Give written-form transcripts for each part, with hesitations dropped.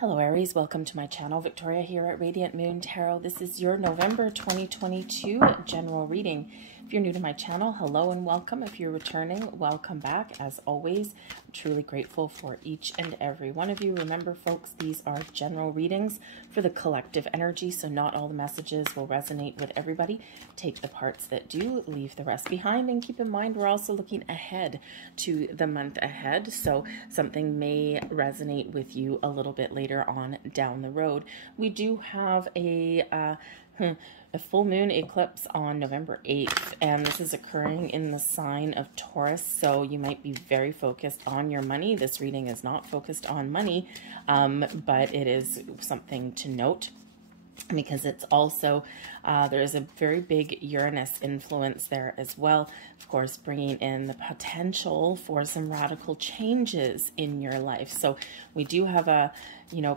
Hello Aries, welcome to my channel. Victoria here at Radiant Moon Tarot. This is your November 2022 general reading. If you're new to my channel, hello and welcome. If you're returning, welcome back. As always, I'm truly grateful for each and every one of you. Remember folks, these are general readings for the collective energy, so not all the messages will resonate with everybody. Take the parts that do, leave the rest behind, and keep in mind we're also looking ahead to the month ahead, so something may resonate with you a little bit later on down the road. We do have a full moon eclipse on November 8th, and this is occurring in the sign of Taurus, so you might be very focused on your money. This reading is not focused on money, but it is something to note, because it's also, there's a very big Uranus influence there as well, of course, bringing in the potential for some radical changes in your life. So we do have a,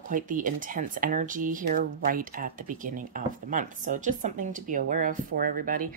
quite the intense energy here right at the beginning of the month. So just something to be aware of for everybody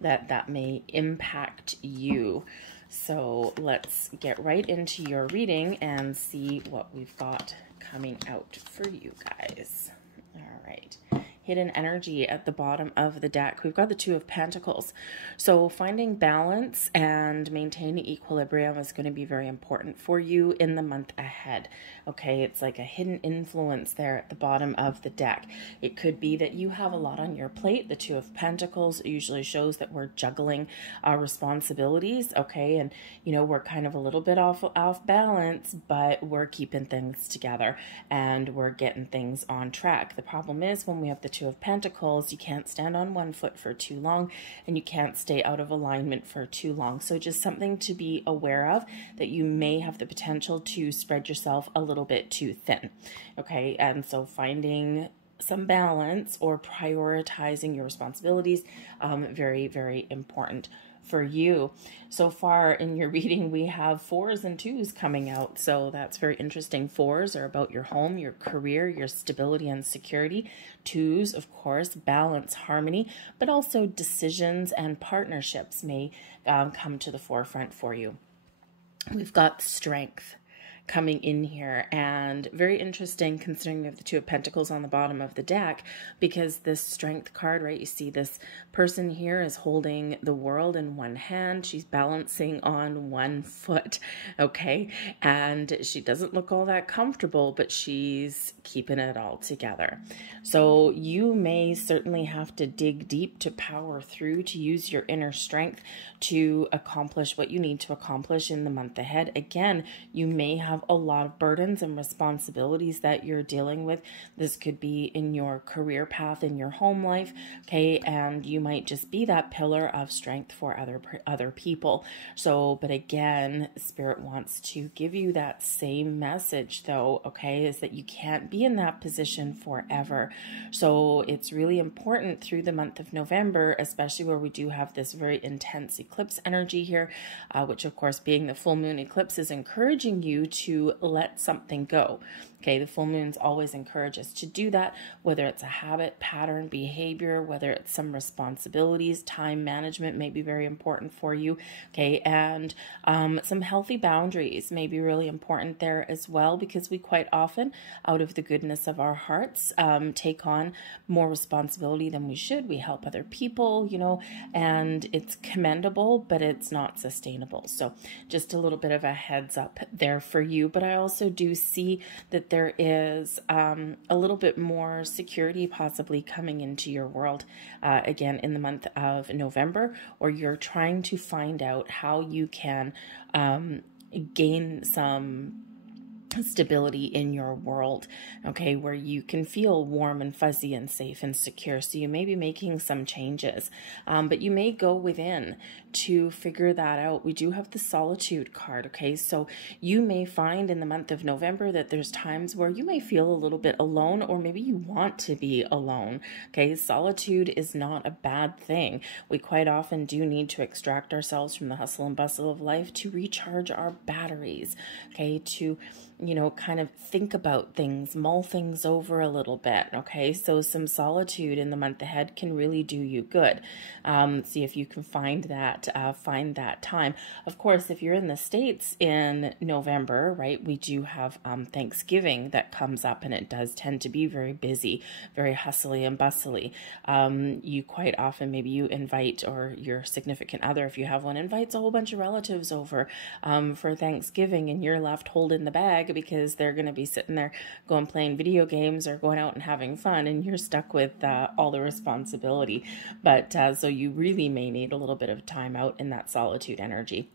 that may impact you. So let's get right into your reading and see what we've got coming out for you guys. All right. Hidden energy at the bottom of the deck. We've got the Two of Pentacles. So finding balance and maintaining equilibrium is going to be very important for you in the month ahead. Okay, it's like a hidden influence there at the bottom of the deck. It could be that you have a lot on your plate. The Two of Pentacles usually shows that we're juggling our responsibilities. Okay, and we're kind of a little bit off balance, but we're keeping things together and we're getting things on track. The problem is when we have the Two of Pentacles, you can't stand on one foot for too long and you can't stay out of alignment for too long. So just something to be aware of, that you may have the potential to spread yourself a little bit too thin. Okay, and so finding some balance or prioritizing your responsibilities, very, very important for you. So far in your reading, we have 4s and 2s coming out. So that's very interesting. 4s are about your home, your career, your stability and security. 2s, of course, balance, harmony, but also decisions and partnerships may come to the forefront for you. We've got strength coming in here, and very interesting considering we have the Two of Pentacles on the bottom of the deck, because this strength card, right, you see this person here is holding the world in one hand. She's balancing on one foot, okay, and she doesn't look all that comfortable, but she's keeping it all together. So you may certainly have to dig deep to power through, to use your inner strength to accomplish what you need to accomplish in the month ahead. Again, you may have a lot of burdens and responsibilities that you're dealing with. This could be in your career path, in your home life, okay, and you might just be that pillar of strength for other people. So, but again, Spirit wants to give you that same message though, okay, is that you can't be in that position forever. So it's really important through the month of November, especially where we do have this very intense eclipse energy here, which of course being the full moon eclipse is encouraging you to let something go. Okay, the full moons always encourage us to do that, whether it's a habit, pattern, behavior, whether it's some responsibilities. Time management may be very important for you. Okay, and some healthy boundaries may be really important there as well, because we quite often, out of the goodness of our hearts, take on more responsibility than we should. We help other people, and it's commendable, but it's not sustainable. So just a little bit of a heads up there for you. But I also do see that there is a little bit more security possibly coming into your world again in the month of November, or you're trying to find out how you can gain some stability in your world, okay, where you can feel warm and fuzzy and safe and secure. So you may be making some changes, but you may go within to figure that out. We do have the Solitude card, okay, so you may find in the month of November that there's times where you may feel a little bit alone, or maybe you want to be alone. Okay, solitude is not a bad thing. We quite often do need to extract ourselves from the hustle and bustle of life to recharge our batteries, okay, to you know, kind of think about things, mull things over a little bit. Okay, so some solitude in the month ahead can really do you good. See if you can find that time. Of course, if you're in the States in November, right, we do have Thanksgiving that comes up, and it does tend to be very busy, very hustly and bustly. You quite often, maybe you invite, or your significant other, if you have one, invites a whole bunch of relatives over for Thanksgiving, and you're left holding the bag because they're going to be sitting there going playing video games or going out and having fun, and you're stuck with all the responsibility. But so you really may need a little bit of time out in that solitude energy.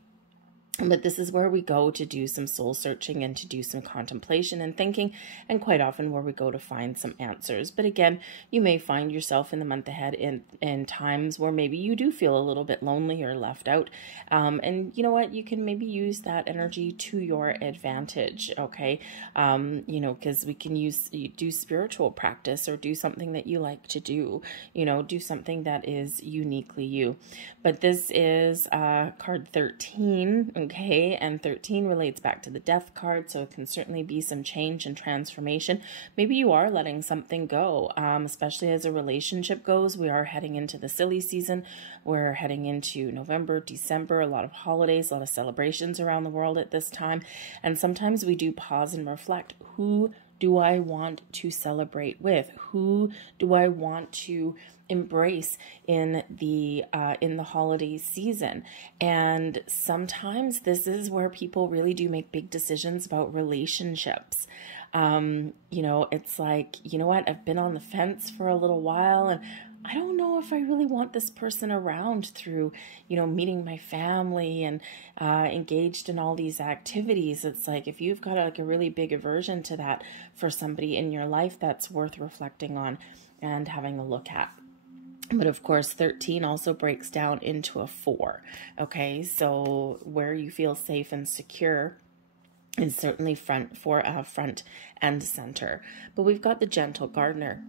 But this is where we go to do some soul searching and to do some contemplation and thinking, and quite often where we go to find some answers. But again, you may find yourself in the month ahead in times where maybe you do feel a little bit lonely or left out. And you know what? You can maybe use that energy to your advantage, okay? You know, because we can do spiritual practice, or do something that you like to do, you know, do something that is uniquely you. But this is card 13. Okay, and 13 relates back to the death card, so it can certainly be some change and transformation. Maybe you are letting something go, especially as a relationship goes. We are heading into the silly season. We're heading into November, December, a lot of holidays, a lot of celebrations around the world at this time. And sometimes we do pause and reflect. Who do I want to celebrate with? Who do I want to embrace in the holiday season? And sometimes this is where people really do make big decisions about relationships. You know, it's like, you know what, I've been on the fence for a little while, and I don't know if I really want this person around through, you know, meeting my family and engaged in all these activities. It's like, if you've got like a really big aversion to that for somebody in your life, that's worth reflecting on and having a look at. But of course, 13 also breaks down into a 4. Okay, so where you feel safe and secure is certainly front and center. But we've got the gentle gardener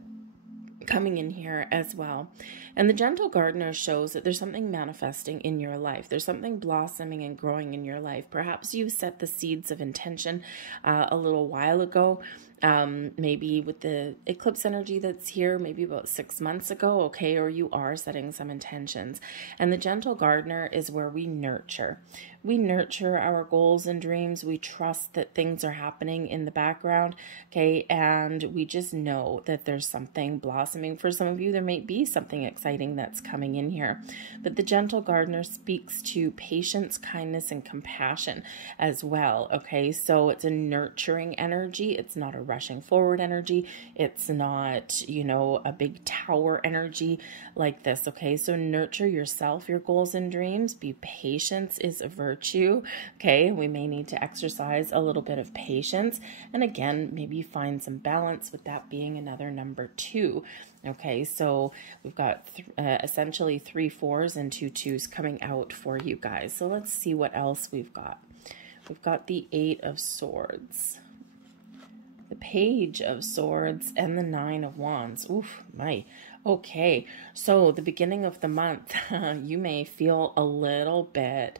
coming in here as well. And the gentle gardener shows that there's something manifesting in your life. There's something blossoming and growing in your life. Perhaps you set the seeds of intention a little while ago. Maybe with the eclipse energy that's here, maybe about 6 months ago, okay, or you are setting some intentions. And the gentle gardener is where we nurture. We nurture our goals and dreams. We trust that things are happening in the background, okay, and we just know that there's something blossoming. For some of you, there might be something exciting that's coming in here. But the gentle gardener speaks to patience, kindness, and compassion as well, okay? So it's a nurturing energy. It's not a rushing forward energy. It's not, you know, a big tower energy like this, okay? So nurture yourself, your goals and dreams. Be patient is a virtue, okay? We may need to exercise a little bit of patience. And again, maybe find some balance with that being another number 2. Okay, so we've got essentially 3 4s and 2 2s coming out for you guys. So let's see what else we've got. We've got the 8 of Swords, the Page of Swords, and the 9 of Wands. Oof, my. Okay, so the beginning of the month, you may feel a little bit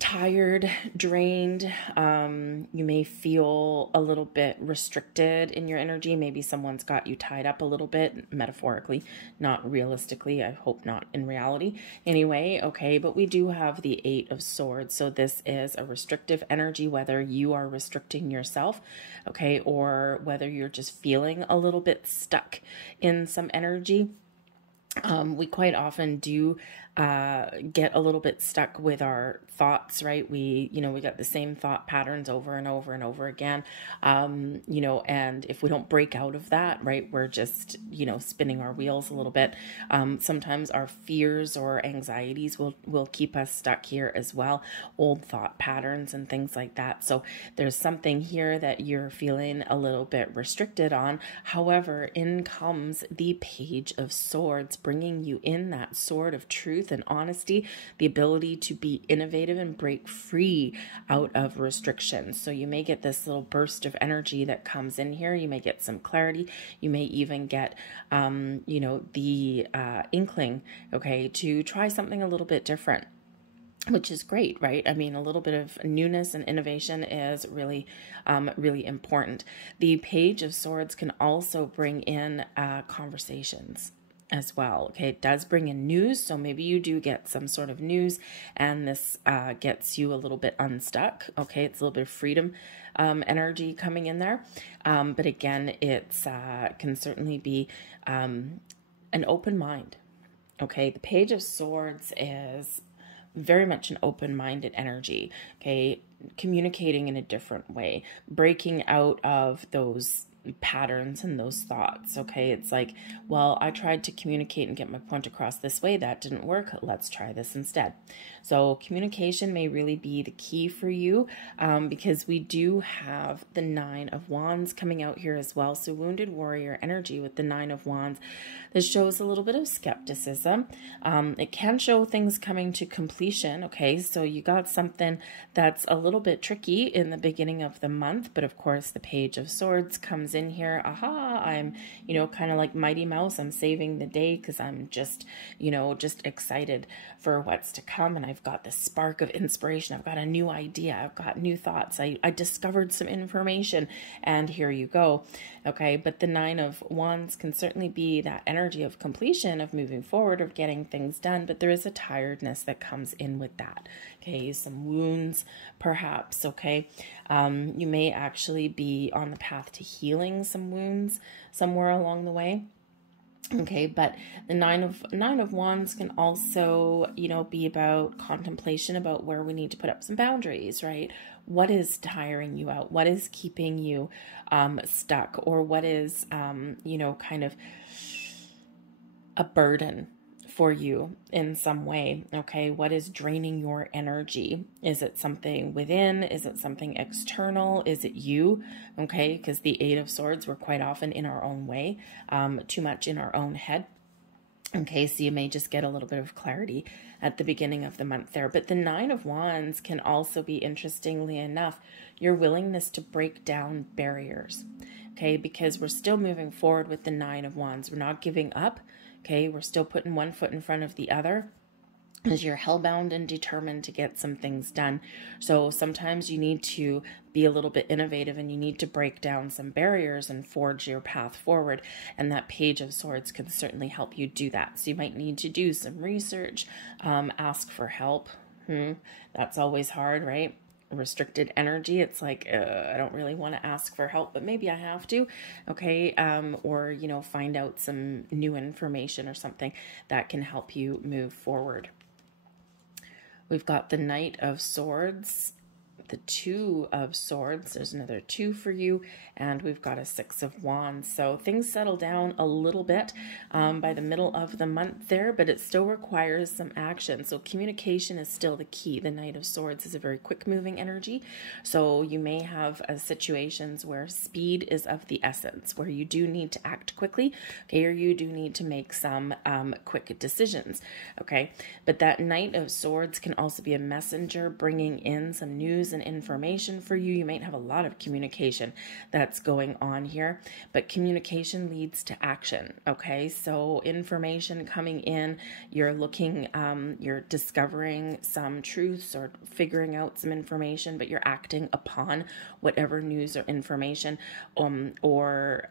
tired, drained. You may feel a little bit restricted in your energy. Maybe someone's got you tied up a little bit, metaphorically, not realistically. I hope not in reality. Anyway, okay, but we do have the 8 of Swords. So this is a restrictive energy, whether you are restricting yourself, okay, or whether you're just feeling a little bit stuck in some energy. We quite often do get a little bit stuck with our thoughts, right? We got the same thought patterns over and over and over again, and if we don't break out of that, right, we're just, spinning our wheels a little bit. Sometimes our fears or anxieties will keep us stuck here as well, old thought patterns and things like that. So there's something here that you're feeling a little bit restricted on. However, in comes the Page of Swords, bringing you in that sword of truth and honesty, the ability to be innovative and break free out of restrictions. So you may get this little burst of energy that comes in here. You may get some clarity. You may even get, the inkling, okay, to try something a little bit different. which is great, right? I mean, a little bit of newness and innovation is really, really important. The Page of Swords can also bring in conversations as well. Okay, it does bring in news, so maybe you do get some sort of news, and this gets you a little bit unstuck. Okay, it's a little bit of freedom energy coming in there, but again, it's can certainly be an open mind. Okay, the Page of Swords is very much an open-minded energy. Okay, communicating in a different way, breaking out of those patterns and those thoughts. Okay, it's like, well, I tried to communicate and get my point across this way, that didn't work, let's try this instead. So communication may really be the key for you, because we do have the Nine of Wands coming out here as well. So wounded warrior energy with the Nine of Wands. This shows a little bit of skepticism. It can show things coming to completion. Okay, so you got something that's a little bit tricky in the beginning of the month, but of course the Page of Swords comes in here. Aha, I'm, kind of like Mighty Mouse. I'm saving the day because I'm just, just excited for what's to come. And I've got this spark of inspiration. I've got a new idea. I've got new thoughts. I discovered some information, and here you go. Okay, but the Nine of Wands can certainly be that energy of completion, of moving forward, of getting things done, but there is a tiredness that comes in with that. Okay, some wounds perhaps. Okay, you may actually be on the path to healing some wounds somewhere along the way. Okay, but the Nine of Wands can also, be about contemplation about where we need to put up some boundaries, right? What is tiring you out? What is keeping you stuck? Or what is, kind of a burden for you in some way? Okay, what is draining your energy? Is it something within? Is it something external? Is it you? Okay, because the Eight of Swords, we're quite often in our own way, too much in our own head. Okay, so you may just get a little bit of clarity at the beginning of the month there. But the Nine of Wands can also be, interestingly enough, your willingness to break down barriers. Okay, because we're still moving forward with the Nine of Wands. We're not giving up. Okay, we're still putting one foot in front of the other, as you're hellbound and determined to get some things done. So sometimes you need to be a little bit innovative, and you need to break down some barriers and forge your path forward. And that Page of Swords can certainly help you do that. So you might need to do some research, ask for help. That's always hard, right? Restricted energy, it's like, I don't really want to ask for help, but maybe I have to. Okay, or find out some new information or something that can help you move forward. We've got the Knight of Swords, the Two of Swords. There's another two for you, and we've got a Six of Wands. So things settle down a little bit by the middle of the month there, but it still requires some action. So communication is still the key. The Knight of Swords is a very quick moving energy, so you may have situations where speed is of the essence, where you do need to act quickly, okay, or you do need to make some quick decisions. Okay, but that Knight of Swords can also be a messenger, bringing in some news and information for you. You might have a lot of communication that's going on here, but communication leads to action. Okay, so information coming in, you're looking, you're discovering some truths or figuring out some information, but you're acting upon whatever news or information or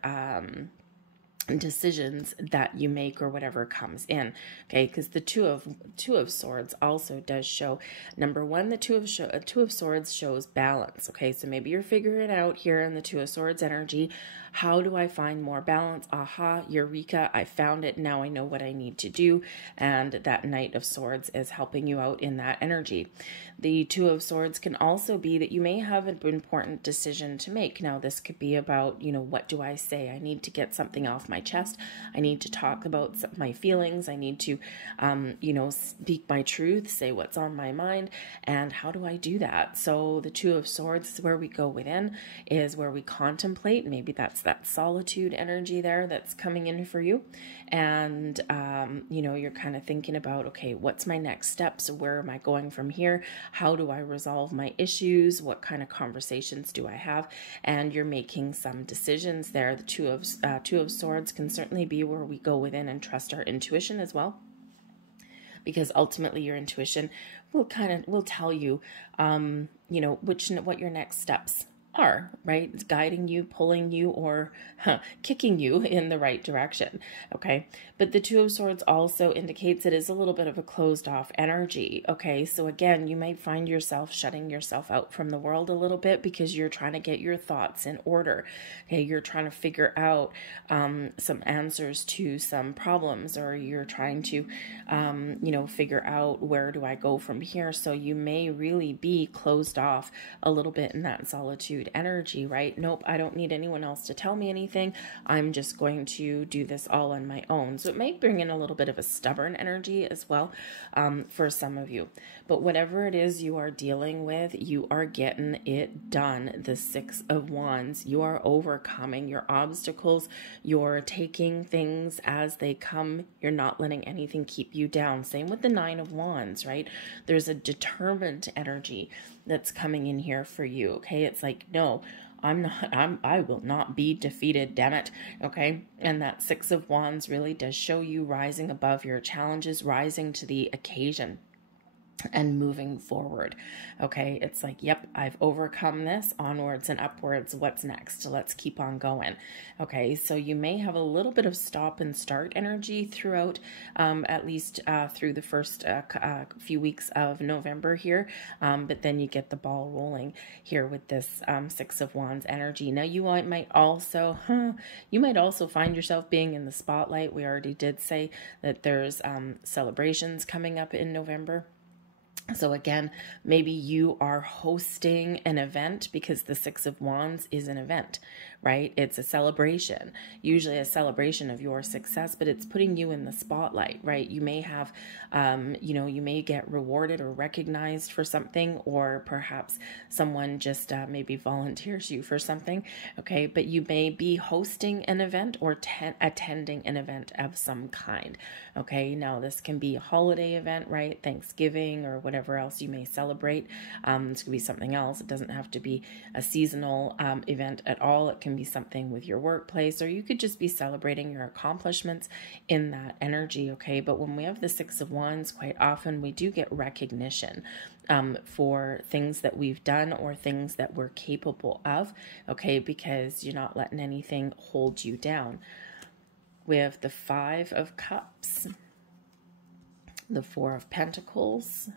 decisions that you make, or whatever comes in. Okay, because the two of Swords also does show, number one, the Two of Swords shows balance. Okay, so maybe you're figuring it out here in the Two of Swords energy. How do I find more balance? Aha, eureka, I found it. Now I know what I need to do. And that Knight of Swords is helping you out in that energy. The Two of Swords can also be that you may have an important decision to make. Now this could be about, what do I say? I need to get something off my chest. I need to talk about my feelings. I need to, speak my truth, say what's on my mind. And how do I do that? So the Two of Swords is where we go within, is where we contemplate. Maybe that's that solitude energy there that's coming in for you. And, you're kind of thinking about, okay, what's my next steps? Where am I going from here? How do I resolve my issues? What kind of conversations do I have? And you're making some decisions there. The Two of Swords can certainly be where we go within and trust our intuition as well. because ultimately your intuition will tell you, you know, what your next steps are, right? It's guiding you, pulling you, or kicking you in the right direction. Okay. But the Two of Swords also indicates it is a little bit of a closed off energy. Okay. So again, you might find yourself shutting yourself out from the world a little bit because you're trying to get your thoughts in order. Okay. You're trying to figure out some answers to some problems, or you're trying to, you know, figure out where do I go from here. So you may really be closed off a little bit in that solitude energy, right? Nope, I don't need anyone else to tell me anything. I'm just going to do this all on my own. So it might bring in a little bit of a stubborn energy as well, for some of you. But whatever it is you are dealing with, you are getting it done. The Six of Wands, you are overcoming your obstacles. You're taking things as they come. You're not letting anything keep you down. Same with the Nine of Wands, right? There's a determined energy that's coming in here for you. Okay. It's like, no, I will not be defeated, damn it. Okay. And that Six of Wands really does show you rising above your challenges, rising to the occasion, and moving forward. Okay. It's like, yep, I've overcome this, onwards and upwards. What's next? Let's keep on going. Okay. So you may have a little bit of stop and start energy throughout, at least, through the first, few weeks of November here. But then you get the ball rolling here with this, Six of Wands energy. Now you might also find yourself being in the spotlight. We already did say that there's, celebrations coming up in November. So again, maybe you are hosting an event, because the Six of Wands is an event, right? It's a celebration, usually a celebration of your success, but it's putting you in the spotlight, right? You may have, you know, you may get rewarded or recognized for something, or perhaps someone just maybe volunteers you for something, okay? But you may be hosting an event or attending an event of some kind, okay? Now this can be a holiday event, right? Thanksgiving or whatever else you may celebrate. This could be something else. It doesn't have to be a seasonal event at all. It can be something with your workplace, or you could just be celebrating your accomplishments in that energy, okay? But when we have the Six of Wands, quite often we do get recognition for things that we've done or things that we're capable of, okay? Because you're not letting anything hold you down. We have the Five of Cups, the Four of Pentacles,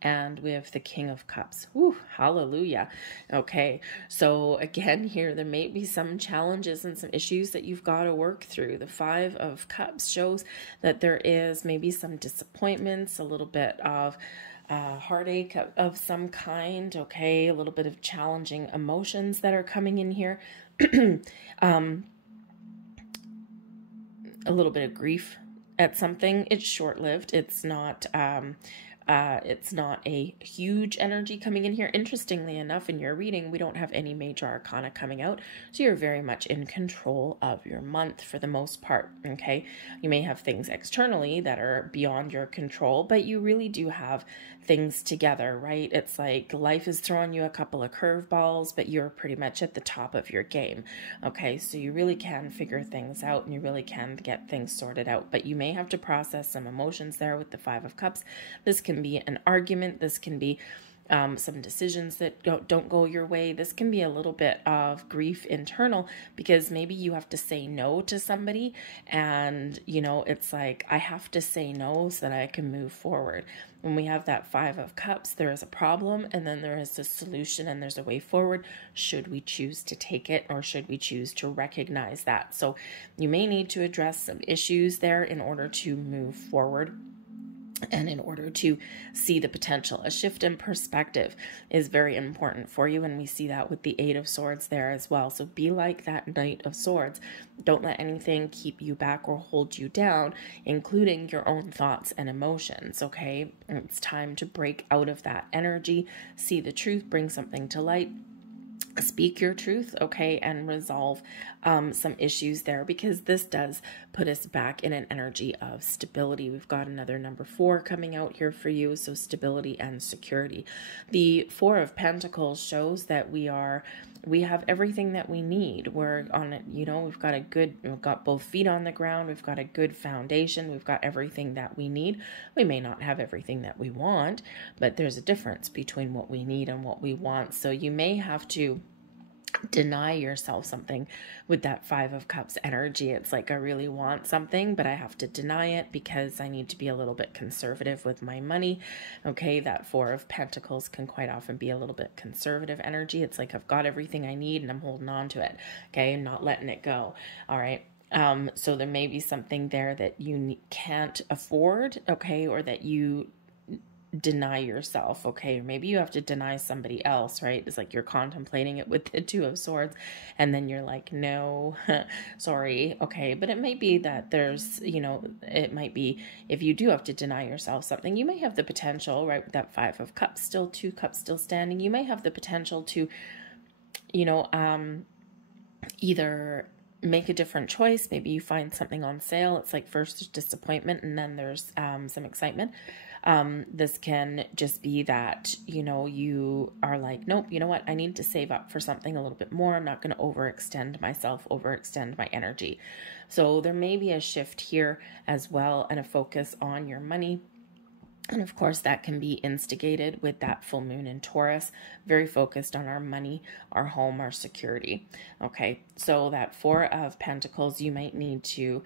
and we have the King of Cups. Whew, hallelujah. Okay, so again here, there may be some challenges and some issues that you've got to work through. The Five of Cups shows that there is maybe some disappointments, a little bit of heartache of some kind, okay? A little bit of challenging emotions that are coming in here. A little bit of grief at something. It's short-lived. It's not a huge energy coming in here. Interestingly enough, in your reading, we don't have any major arcana coming out, so you're very much in control of your month for the most part, okay? You may have things externally that are beyond your control, but you really do have things together, right? It's like life is throwing you a couple of curveballs, but you're pretty much at the top of your game, okay? So you really can figure things out, and you really can get things sorted out, but you may have to process some emotions there with the Five of Cups. This can be an argument. This can be some decisions that don't go your way. This can be a little bit of grief internal, because maybe you have to say no to somebody, and you know, it's like, I have to say no so that I can move forward. When we have that Five of Cups, there is a problem, and then there is a solution, and there's a way forward, should we choose to take it, or should we choose to recognize that. So you may need to address some issues there in order to move forward, and in order to see the potential. A shift in perspective is very important for you, and we see that with the Eight of Swords there as well. So be like that Knight of Swords. Don't let anything keep you back or hold you down, including your own thoughts and emotions, okay? It's time to break out of that energy, see the truth, bring something to light, speak your truth, okay, and resolve some issues there, because this does put us back in an energy of stability. We've got another number 4 coming out here for you, so stability and security. The Four of Pentacles shows that we are we have everything that we need. We're on it, you know, we've got both feet on the ground. We've got a good foundation. We've got everything that we need. We may not have everything that we want, but there's a difference between what we need and what we want. So you may have to deny yourself something with that Five of Cups energy. It's like, I really want something, but I have to deny it because I need to be a little bit conservative with my money. Okay, that Four of Pentacles can quite often be a little bit conservative energy. It's like, I've got everything I need and I'm holding on to it. Okay, I'm not letting it go. All right. So there may be something there that you can't afford, okay, or that you deny yourself, okay? Or maybe you have to deny somebody else, right? It's like you're contemplating it with the Two of Swords, and then you're like, no, sorry, okay? But it may be that there's, you know, it might be, if you do have to deny yourself something, you may have the potential, right, with that Five of Cups, still Two Cups still standing, you may have the potential to, you know, either make a different choice. Maybe you find something on sale. It's like first there's disappointment and then there's some excitement. This can just be that, you know, you are like, nope, you know what? I need to save up for something a little bit more. I'm not going to overextend myself, overextend my energy. So there may be a shift here as well, and a focus on your money. And of course, that can be instigated with that full moon in Taurus, very focused on our money, our home, our security. Okay, so that Four of Pentacles, you might need to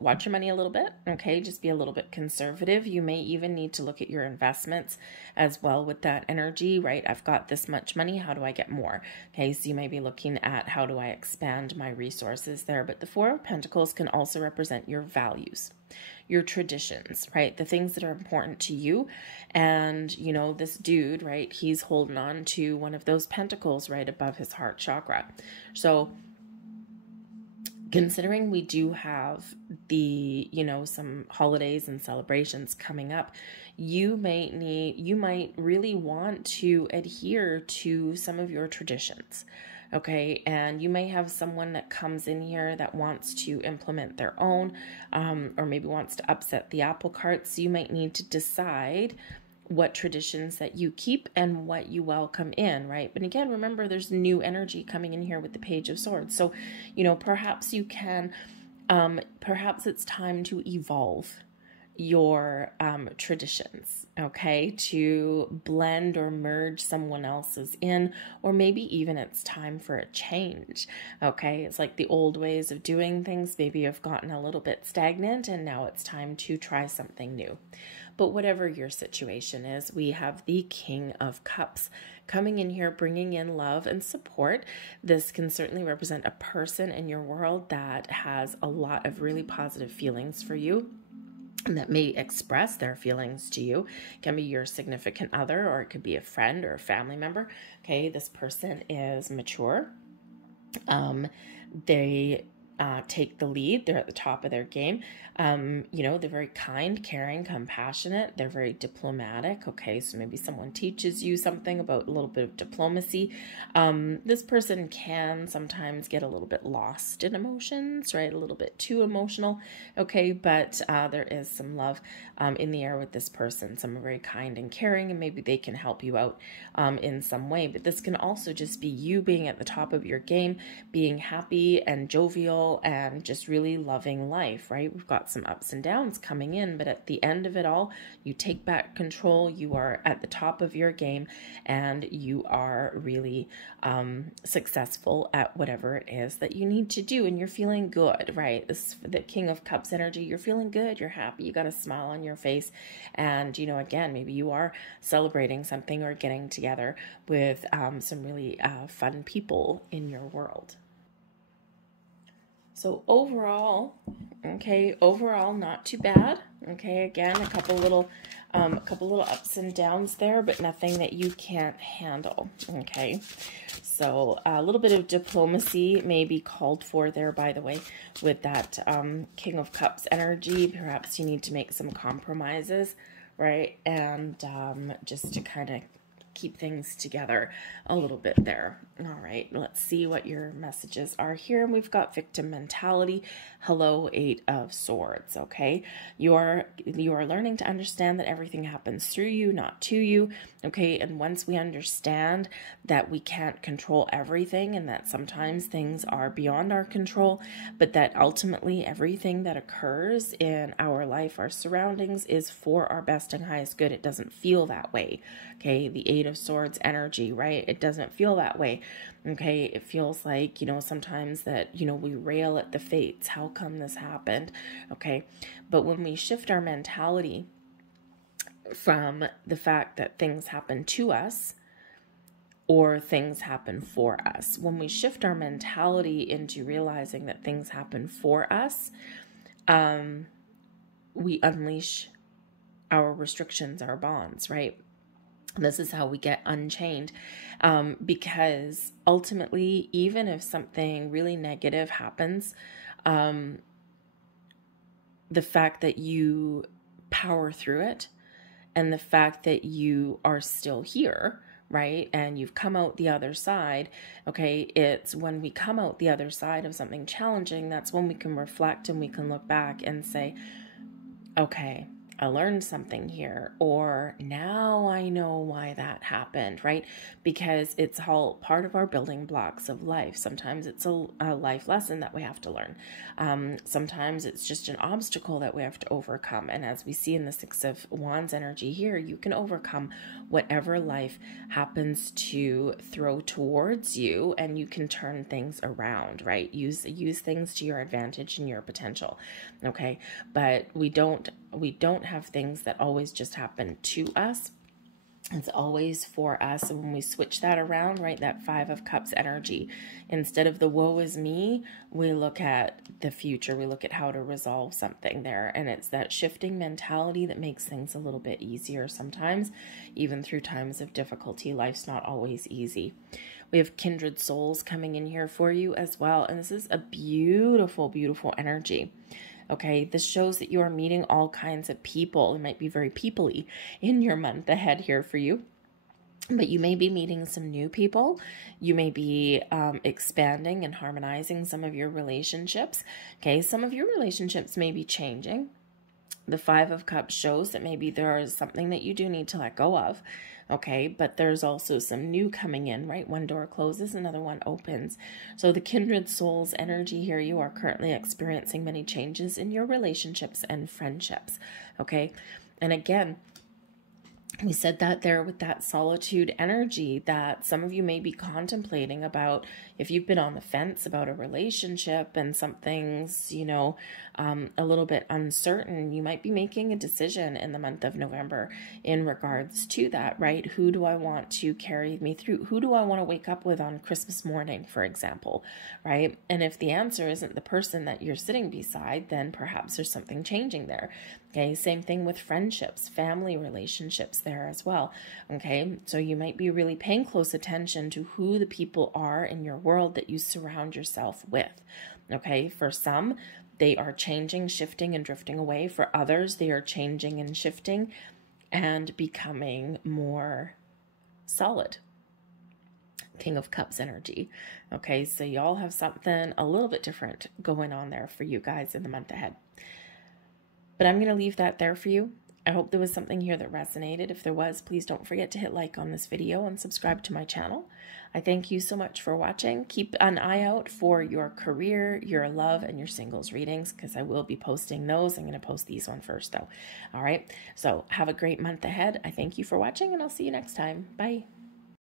watch your money a little bit, okay? Just be a little bit conservative. You may even need to look at your investments as well with that energy, right? I've got this much money. How do I get more? Okay, so you may be looking at how do I expand my resources there. But the Four of Pentacles can also represent your values, your traditions, right? The things that are important to you. And, you know, this dude, right, he's holding on to one of those pentacles right above his heart chakra. So considering we do have the, you know, some holidays and celebrations coming up, you might really want to adhere to some of your traditions. Okay, and you may have someone that comes in here that wants to implement their own, or maybe wants to upset the apple cart. So you might need to decide what traditions that you keep and what you welcome in, right? But again, remember, there's new energy coming in here with the Page of Swords. So, you know, perhaps you can, perhaps it's time to evolve your traditions, okay, to blend or merge someone else's in, or maybe even it's time for a change, okay? It's like the old ways of doing things maybe have gotten a little bit stagnant, and now it's time to try something new. But whatever your situation is, we have the King of Cups coming in here, bringing in love and support. This can certainly represent a person in your world that has a lot of really positive feelings for you, and that may express their feelings to you. It can be your significant other, or it could be a friend or a family member. Okay, this person is mature. They take the lead. They're at the top of their game. You know, they're very kind, caring, compassionate. They're very diplomatic. Okay, so maybe someone teaches you something about a little bit of diplomacy. This person can sometimes get a little bit lost in emotions, right? A little bit too emotional. Okay, but there is some love in the air with this person. Some are very kind and caring, and maybe they can help you out in some way. But this can also just be you being at the top of your game, being happy and jovial and just really loving life, right? We've got some ups and downs coming in, but at the end of it all, you take back control. You are at the top of your game, and you are really successful at whatever it is that you need to do, and you're feeling good, right? This, the King of Cups energy, you're feeling good, you're happy, you got a smile on your face, and, you know, again, maybe you are celebrating something or getting together with some really fun people in your world. So overall, okay, overall not too bad. Okay, again, a couple little ups and downs there, but nothing that you can't handle. Okay, so a little bit of diplomacy may be called for there, by the way, with that King of Cups energy. Perhaps you need to make some compromises, right? And just to kind of keep things together a little bit there. All right, let's see what your messages are here. We've got victim mentality. Hello, 8 of Swords. Okay, you are learning to understand that everything happens through you, not to you. Okay, and once we understand that we can't control everything and that sometimes things are beyond our control, but that ultimately everything that occurs in our life, our surroundings, is for our best and highest good. It doesn't feel that way. Okay, the 8 of Swords energy, right? It doesn't feel that way. Okay, it feels like, you know, sometimes that, you know, we rail at the fates. How come this happened? Okay, but when we shift our mentality from the fact that things happen to us or things happen for us, when we shift our mentality into realizing that things happen for us, we unleash our restrictions, our bonds, right? This is how we get unchained, because ultimately, even if something really negative happens, the fact that you power through it and the fact that you are still here, right, and you've come out the other side, okay, it's when we come out the other side of something challenging, that's when we can reflect and we can look back and say, okay, I learned something here, or now I know why that happened, right? Because it's all part of our building blocks of life. Sometimes it's a life lesson that we have to learn. Sometimes it's just an obstacle that we have to overcome. And as we see in the 6 of Wands energy here, you can overcome whatever life happens to throw towards you, and you can turn things around, right? Use things to your advantage and your potential. Okay, but we don't have things that always just happen to us. It's always for us. And when we switch that around, right, that 5 of Cups energy, instead of the woe is me, we look at the future. We look at how to resolve something there. And it's that shifting mentality that makes things a little bit easier sometimes, even through times of difficulty. Life's not always easy. We have kindred souls coming in here for you as well. And this is a beautiful, beautiful energy. Okay, this shows that you are meeting all kinds of people. It might be very people-y in your month ahead here for you. But you may be meeting some new people. You may be expanding and harmonizing some of your relationships. Okay, some of your relationships may be changing. The 5 of Cups shows that maybe there is something that you do need to let go of. Okay, but there's also some new coming in, right? One door closes, another one opens. So the kindred souls energy here, you are currently experiencing many changes in your relationships and friendships. Okay, and again, we said that there with that solitude energy, that some of you may be contemplating about, if you've been on the fence about a relationship and something's, you know, a little bit uncertain, you might be making a decision in the month of November in regards to that, right? Who do I want to carry me through? Who do I want to wake up with on Christmas morning, for example, right? And if the answer isn't the person that you're sitting beside, then perhaps there's something changing there. Okay, same thing with friendships, family relationships there as well. Okay, so you might be really paying close attention to who the people are in your world that you surround yourself with. Okay, for some, they are changing, shifting, and drifting away. For others, they are changing and shifting and becoming more solid. King of Cups energy. Okay, so y'all have something a little bit different going on there for you guys in the month ahead. But I'm going to leave that there for you. I hope there was something here that resonated. If there was, please don't forget to hit like on this video and subscribe to my channel. I thank you so much for watching. Keep an eye out for your career, your love, and your singles readings, because I will be posting those. I'm going to post these one first, though. All right. So have a great month ahead. I thank you for watching, and I'll see you next time. Bye.